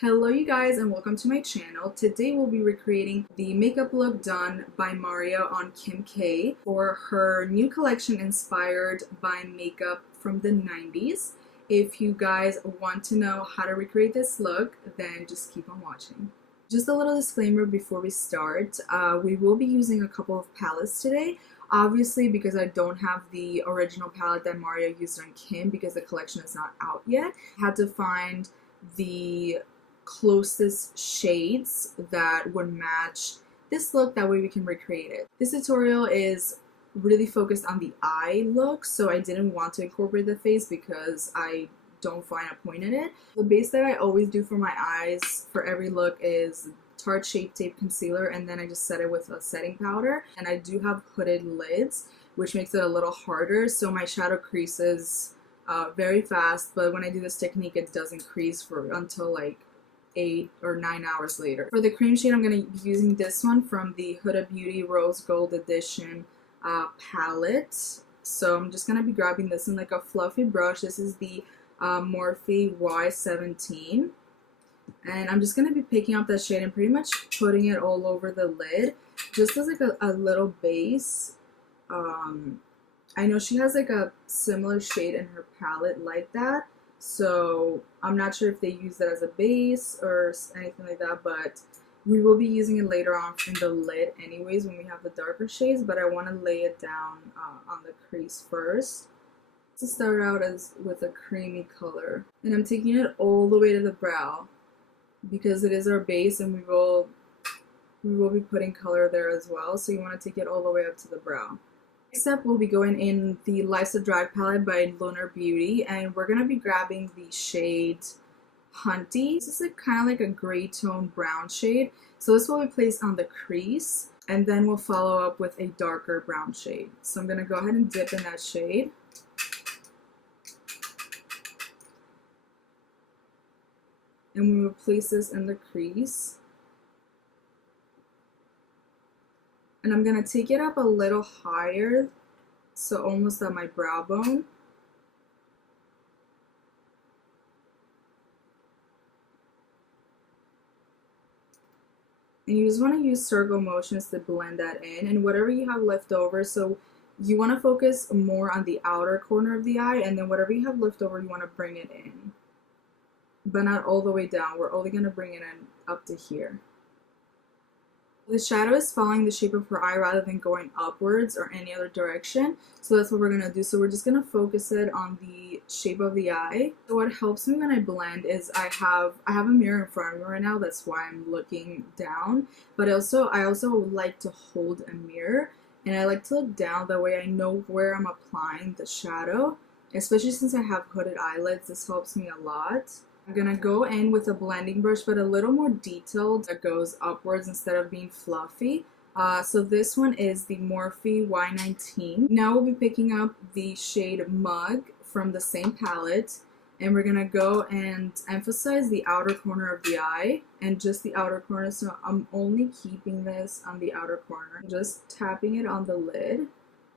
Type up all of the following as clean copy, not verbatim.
Hello you guys and welcome to my channel. Today we'll be recreating the makeup look done by Mario on Kim K for her new collection inspired by makeup from the 90s. If you guys want to know how to recreate this look, then just keep on watching. Just a little disclaimer before we start, we will be using a couple of palettes today. Obviously, because I don't have the original palette that Mario used on Kim because the collection is not out yet, I had to find the closest shades that would match this look, that way we can recreate it. This tutorial is really focused on the eye look, so I didn't want to incorporate the face because I don't find a point in it. The base that I always do for my eyes for every look is Tarte Shape Tape Concealer, and then I just set it with a setting powder. And I do have hooded lids, which makes it a little harder, so my shadow creases very fast, but when I do this technique it doesn't crease until like 8 or 9 hours later. For the cream shade, I'm going to be using this one from the Huda Beauty Rose Gold Edition palette. So I'm just going to be grabbing this in like a fluffy brush. This is the Morphe Y17. And I'm just going to be picking up that shade and pretty much putting it all over the lid, just as like a little base. I know she has like a similar shade in her palette like that, so I'm not sure if they use that as a base or anything like that, but we will be using it later on in the lid anyways when we have the darker shades, but I want to lay it down on the crease first. To start out with a creamy color, and I'm taking it all the way to the brow because it is our base and we will be putting color there as well, so you want to take it all the way up to the brow. Next up, we'll be going in the Life's a Drag palette by LUNAR Beauty, and we're going to be grabbing the shade Hunty. This is kind of like a gray tone brown shade, so this will be placed on the crease, and then we'll follow up with a darker brown shade. So I'm going to go ahead and dip in that shade. And we will place this in the crease. And I'm going to take it up a little higher, so almost at my brow bone. And you just want to use circle motions to blend that in, and whatever you have left over, so you want to focus more on the outer corner of the eye, and then whatever you have left over you want to bring it in. But not all the way down, we're only going to bring it in up to here. The shadow is following the shape of her eye rather than going upwards or any other direction, so that's what we're going to do. So we're just going to focus it on the shape of the eye. So what helps me when I blend is I have a mirror in front of me right now, that's why I'm looking down, but I also like to hold a mirror, and I like to look down, that way I know where I'm applying the shadow, especially since I have hooded eyelids. This helps me a lot. I'm gonna go in with a blending brush, but a little more detailed, that goes upwards instead of being fluffy. So this one is the Morphe Y19. Now we'll be picking up the shade Mug from the same palette, and we're gonna go and emphasize the outer corner of the eye, and just the outer corner, so I'm only keeping this on the outer corner. Just tapping it on the lid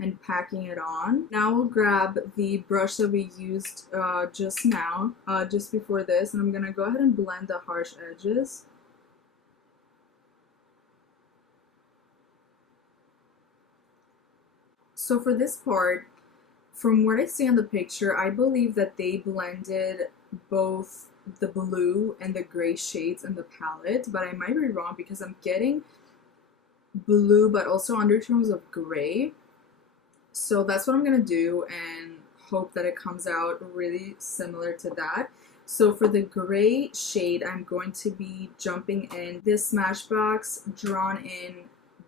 and packing it on. Now we'll grab the brush that we used just now, just before this, and I'm gonna go ahead and blend the harsh edges. So for this part, from what I see on the picture, I believe that they blended both the blue and the gray shades in the palette, but I might be wrong because I'm getting blue but also undertones of gray. So that's what I'm going to do and hope that it comes out really similar to that. So for the gray shade, I'm going to be jumping in this Smashbox Drawn In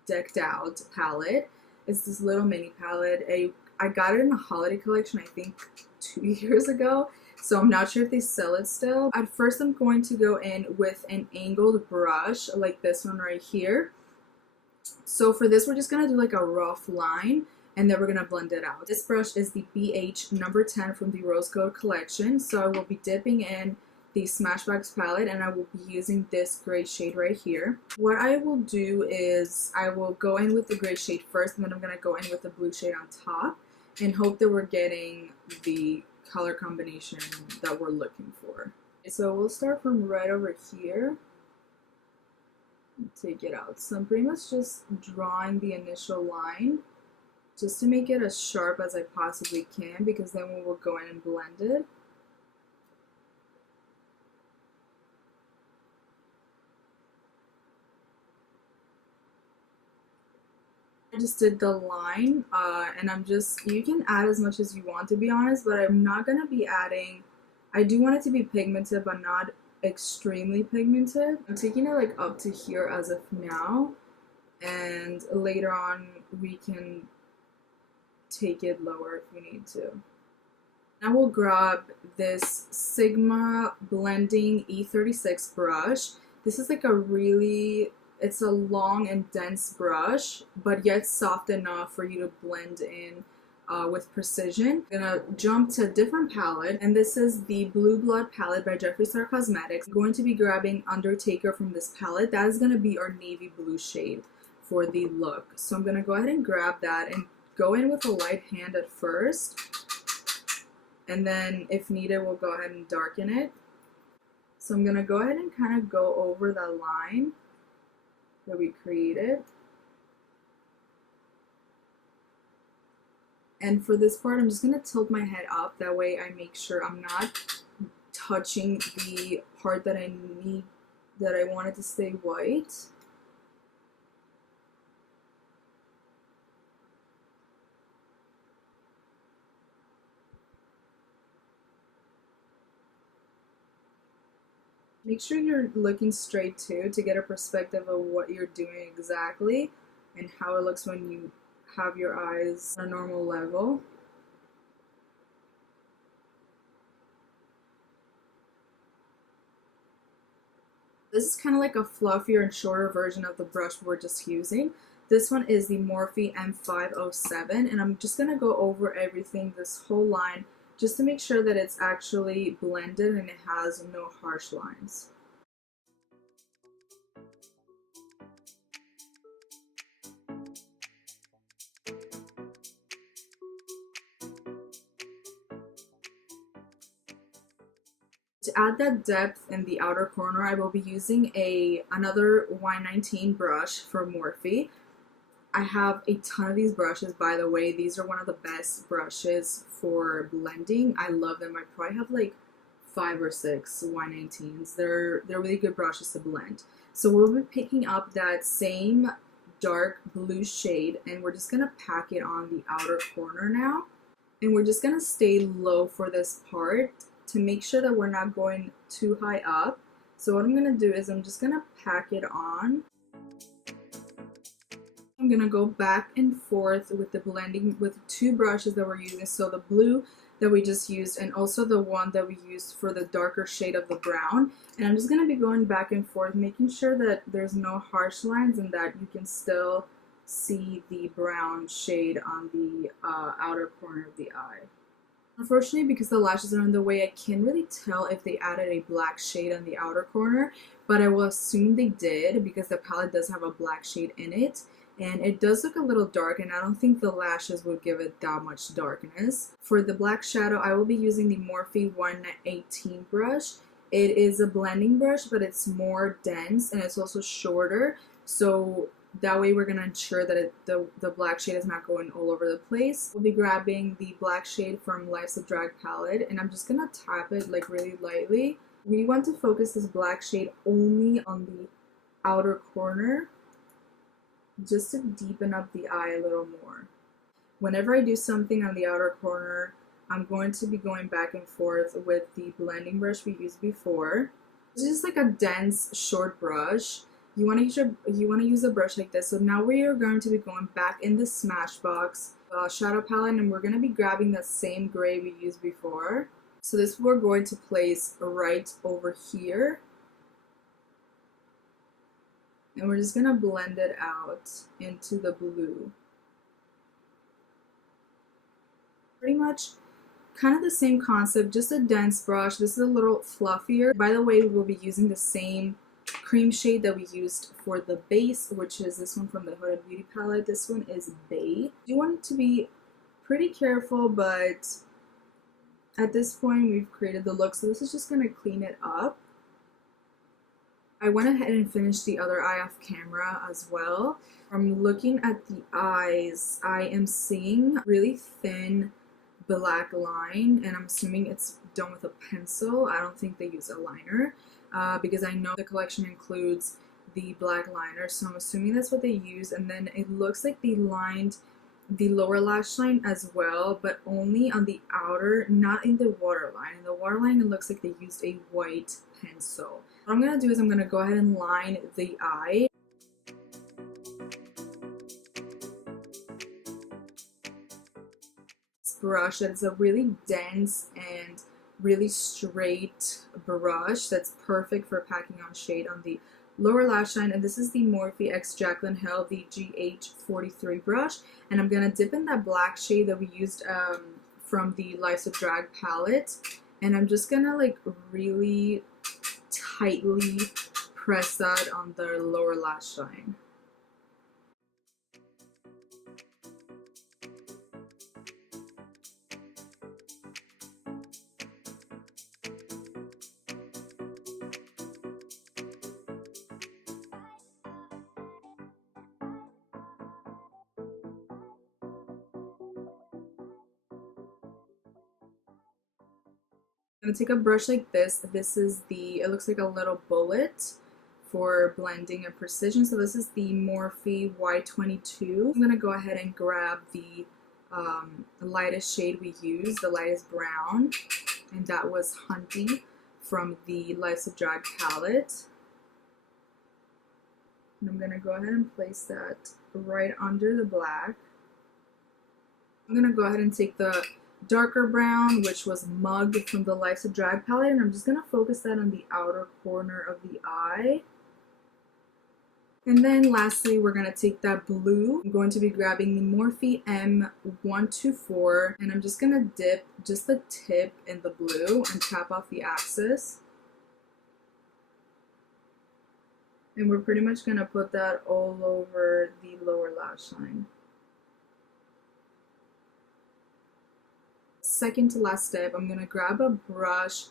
Decked Out palette. It's this little mini palette. I got it in a holiday collection, I think 2 years ago. So I'm not sure if they sell it still. At first I'm going to go in with an angled brush like this one right here. So for this we're just going to do like a rough line, and then we're going to blend it out. This brush is the BH number 10 from the Rose Gold collection. So I will be dipping in the Smashbox palette, and I will be using this gray shade right here. What I will do is I will go in with the gray shade first, and then I'm going to go in with the blue shade on top and hope that we're getting the color combination that we're looking for. So we'll start from right over here and take it out. So I'm pretty much just drawing the initial line just to make it as sharp as I possibly can, because then we will go in and blend it. I just did the line, and you can add as much as you want, to be honest, but I'm not going to be adding, I do want it to be pigmented, but not extremely pigmented. I'm taking it like up to here as of now, and later on we can take it lower if we need to. Now we'll grab this Sigma Blending E36 brush. This is like it's a long and dense brush, but yet soft enough for you to blend in with precision. I'm gonna jump to a different palette, and this is the Blue Blood palette by JEFFREE Star Cosmetics. I'm going to be grabbing Undertaker from this palette. That is gonna be our navy blue shade for the look. So I'm gonna go ahead and grab that and go in with a light hand at first, and then if needed we'll go ahead and darken it. So I'm gonna go ahead and kind of go over that line that we created. And for this part I'm just gonna tilt my head up, that way I make sure I'm not touching the part that I want it to stay white. Make sure you're looking straight too, to get a perspective of what you're doing exactly and how it looks when you have your eyes on a normal level. This is kind of like a fluffier and shorter version of the brush we're just using. This one is the Morphe M507, and I'm just going to go over everything, this whole line, just to make sure that it's actually blended and it has no harsh lines. To add that depth in the outer corner, I will be using another Y19 brush from Morphe. I have a ton of these brushes, by the way. These are one of the best brushes for blending. I love them. I probably have like 5 or 6 Y19s. They're really good brushes to blend. So we'll be picking up that same dark blue shade, and we're just gonna pack it on the outer corner now. And we're just gonna stay low for this part to make sure that we're not going too high up. So what I'm gonna do is I'm just gonna pack it on. I'm gonna go back and forth with the blending with 2 brushes that we're using. So the blue that we just used, and also the one that we used for the darker shade of the brown. And I'm just gonna be going back and forth, making sure that there's no harsh lines and that you can still see the brown shade on the outer corner of the eye. Unfortunately, because the lashes are in the way, I can't really tell if they added a black shade on the outer corner, but I will assume they did because the palette does have a black shade in it. And it does look a little dark, and I don't think the lashes would give it that much darkness. For the black shadow, I will be using the Morphe 118 brush. It is a blending brush, but it's more dense and it's also shorter. So that way we're going to ensure that the black shade is not going all over the place. We'll be grabbing the black shade from Life's a Drag palette, and I'm just going to tap it like really lightly. We want to focus this black shade only on the outer corner, just to deepen up the eye a little more. Whenever I do something on the outer corner, I'm going to be going back and forth with the blending brush we used before. It's just like a dense, short brush. You want to use a brush like this. So now we are going to be going back in the Smashbox shadow palette, and we're going to be grabbing that same gray we used before. So this we're going to place right over here. And we're just going to blend it out into the blue. Pretty much kind of the same concept, just a dense brush. This is a little fluffier. By the way, we will be using the same cream shade that we used for the base, which is this one from the Huda Beauty palette. This one is Bay. You want to be pretty careful, but At this point, we've created the look, so this is just going to clean it up. I went ahead and finished the other eye off camera as well. From looking at the eyes, I am seeing really thin black line, and I'm assuming it's done with a pencil. I don't think they use a liner because I know the collection includes the black liner, so I'm assuming that's what they use. And then it looks like they lined the lower lash line as well, but only on the outer, not in the waterline. In the waterline, it looks like they used a white pencil. What I'm going to do is I'm going to go ahead and line the eye. This brush that's a really dense and really straight brush that's perfect for packing on shade on the lower lash line, and this is the Morphe x Jaclyn Hill, the GH43 brush, and I'm gonna dip in that black shade that we used from the Life's a Drag palette, and I'm just gonna like really tightly press that on the lower lash line. I'm going to take a brush like this. This is the, it looks like a little bullet for blending and precision. So this is the Morphe Y22. I'm going to go ahead and grab the lightest shade we used, the lightest brown, and that was Hunty from the Life's a Drag palette. And I'm going to go ahead and place that right under the black. I'm going to go ahead and take the darker brown, which was Mug from the Life's a Drag palette, and I'm just going to focus that on the outer corner of the eye. And then lastly, we're going to take that blue. I'm going to be grabbing the Morphe M124, and I'm just going to dip just the tip in the blue and tap off the axis. And we're pretty much going to put that all over the lower lash line. Second to last step, I'm going to grab a brush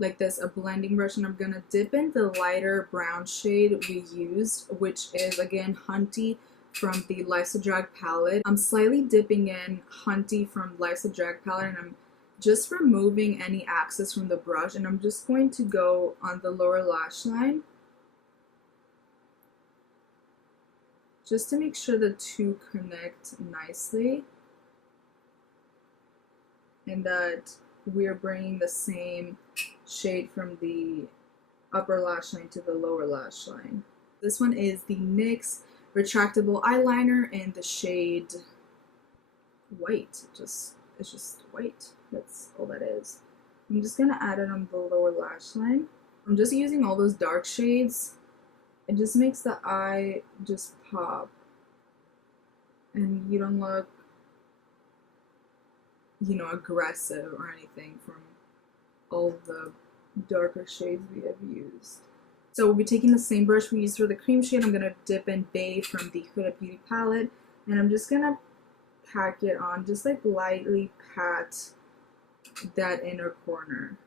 like this, a blending brush, and I'm going to dip in the lighter brown shade we used, which is again Hunty from the Life's a Drag palette. I'm slightly dipping in Hunty from Life's a Drag palette, and I'm just removing any excess from the brush, and I'm just going to go on the lower lash line just to make sure the two connect nicely, and that we're bringing the same shade from the upper lash line to the lower lash line. This one is the NYX Retractable Eyeliner in the shade white. It's just white. That's all that is. I'm just gonna add it on the lower lash line. I'm just using all those dark shades. It just makes the eye just pop, and you don't look, you know, aggressive or anything from all the darker shades we have used. So we'll be taking the same brush we used for the cream shade. I'm going to dip in Bay from the Huda Beauty palette, and I'm just going to pack it on, just like lightly pat that inner corner.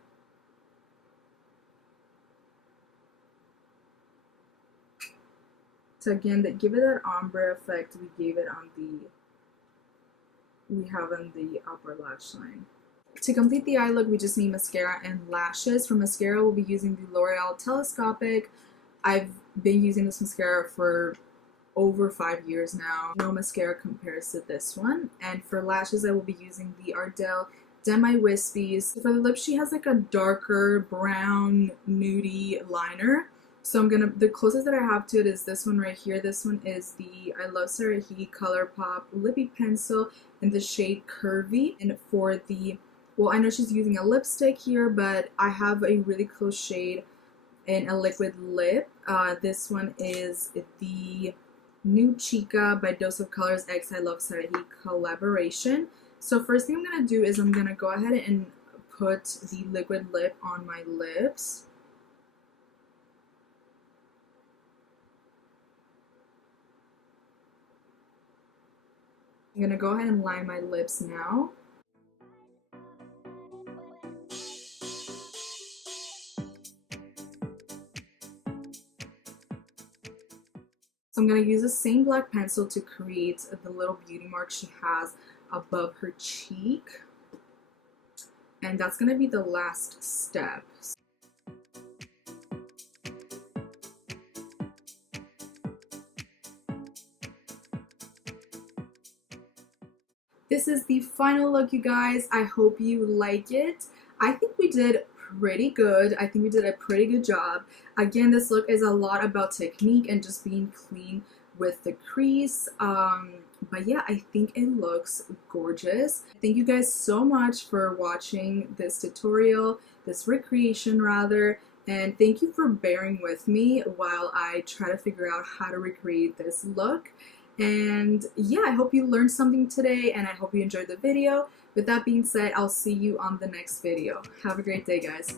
So again, that give it that ombre effect we gave it on we have on the upper lash line. To complete the eye look, we just need mascara and lashes. For mascara, we'll be using the L'Oreal Telescopic. I've been using this mascara for over 5 years now. No mascara compares to this one. And for lashes, I will be using the Ardell Demi Wispies. For the lips, she has like a darker brown nudie liner. So the closest that I have to it is this one right here. This one is the I Love Sarahi ColourPop Lippy Pencil in the shade Curvy. And for the, well, I know she's using a lipstick here, but I have a really close shade in a liquid lip. This one is the New Chica by Dose of Colors X I Love Sarahi collaboration. So first thing I'm going to do is I'm going to go ahead and put the liquid lip on my lips. I'm going to go ahead and line my lips now. So I'm going to use the same black pencil to create the little beauty mark she has above her cheek. And that's going to be the last step. This is the final look, you guys. I hope you like it. I think we did pretty good. I think we did a pretty good job. Again, this look is a lot about technique and just being clean with the crease. But yeah, I think it looks gorgeous. Thank you guys so much for watching this tutorial, this recreation rather, and thank you for bearing with me while I try to figure out how to recreate this look. And yeah, I hope you learned something today and I hope you enjoyed the video. With that being said, I'll see you on the next video. Have a great day, guys.